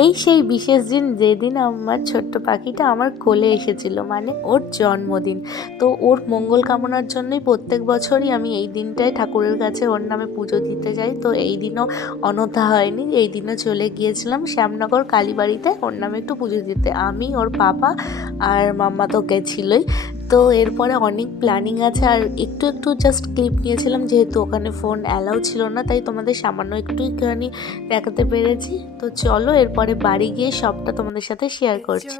এই সেই বিশেষ দিন যেদিন আমার ছোট্ট পাখিটা আমার কোলে এসেছিল মানে ওর জন্মদিন। তো ওর মঙ্গল কামনার জন্যই প্রত্যেক বছরই আমি এই দিনটায় ঠাকুরের কাছে ওর নামে পুজো দিতে যাই। তো এই দিনও অনথা হয়নি, এই দিনও চলে গিয়েছিলাম শ্যামনগর কালীবাড়িতে ওর নামে একটু পুজো দিতে। আমি, ওর পাপা আর মাম্মা তো গেছিলোই। তো এরপরে অনেক প্ল্যানিং আছে আর একটু একটু জাস্ট ক্লিপ নিয়েছিলাম যেহেতু ওখানে ফোন অ্যালাউ ছিল না তাই তোমাদের সামান্য একটু একটুখানি দেখাতে পেরেছি তো চলো এরপরে বাড়ি গিয়ে সবটা তোমাদের সাথে শেয়ার করছি.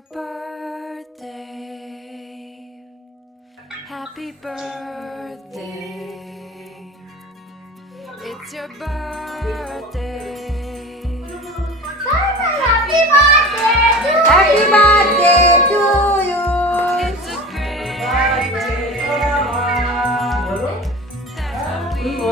Happy birthday. It's your birthday. Happy birthday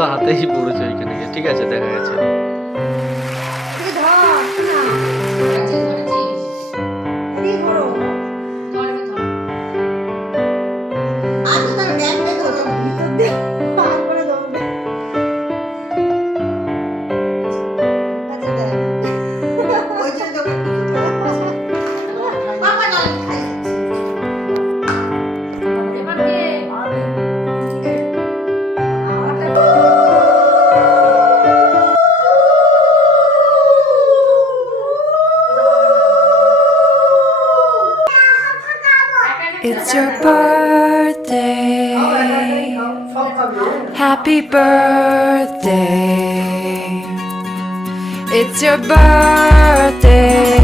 পুরো হাতেই পড়েছে ওইখানে ঠিক আছে দেখা গেছে। It's your birthday. Happy birthday. It's your birthday.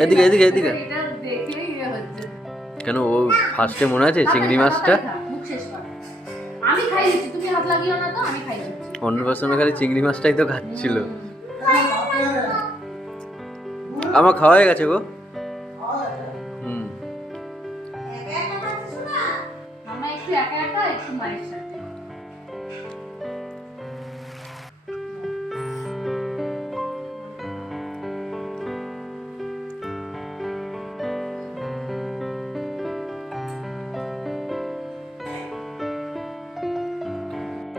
এদিকে এদিকে এদিকে। কেন ও ফার্স্টে মনে আছে চিংড়ি মাছটা? আমি খাই তুমি হাত লাগিও না তো আমি খাই অন্নপ্রাশনে খালি চিংড়ি মাছটাই তো খাচ্ছিল। আমার খাওয়া হয়ে গেছে গো। হুম। মামা একটু একা একা একটু মায়ের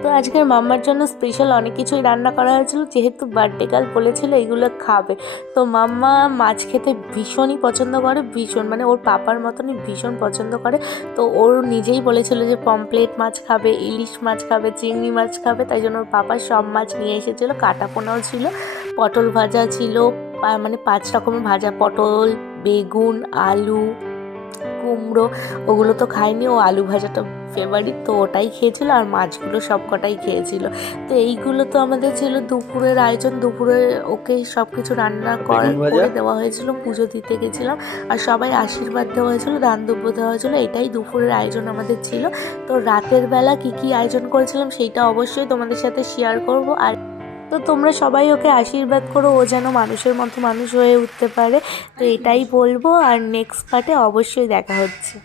তো আজকের মাম্মার জন্য স্পেশাল অনেক কিছুই রান্না করা হয়েছিল, যেহেতু বার্থডে গার্ল বলেছিল এগুলো খাবে। তো মাম্মা মাছ খেতে ভীষণই পছন্দ করে, ভীষণ মানে ওর পাপার মতনই ভীষণ পছন্দ করে। তো ওর নিজেই বলেছিল যে পমপ্লেট মাছ খাবে, ইলিশ মাছ খাবে, চিংড়ি মাছ খাবে, তাই জন্য ওর পাপা সব মাছ নিয়ে এসেছিল, কাটা পোনাও ছিল, পটল ভাজা ছিল মানে পাঁচ রকমের ভাজা, পটল, বেগুন, আলু কুমড়ো ওগুলো তো খায়নি ও আলু ভাজাটা ফেভারিট তো ওটাই খেয়েছিল আর মাছগুলো সব কটাই খেয়েছিল। তো এইগুলো তো আমাদের ছিল দুপুরের আয়োজন দুপুরে ওকে সব কিছু রান্না করে করে দেওয়া হয়েছিল পুজো দিতে গেছিলাম। আর সবাই আশীর্বাদ দেওয়া হয়েছিল দান দ্রব্য দেওয়া হয়েছিল এটাই দুপুরের আয়োজন আমাদের ছিল। তো রাতের বেলা কি কি আয়োজন করেছিলাম সেইটা অবশ্যই তোমাদের সাথে শেয়ার করব। আর তো তোমরা সবাই ওকে আশীর্বাদ করো, ও যেন মানুষের মতো মানুষ হয়ে উঠতে পারে। তো এটাই বলব, আর নেক্সট পার্টে অবশ্যই দেখা হচ্ছে।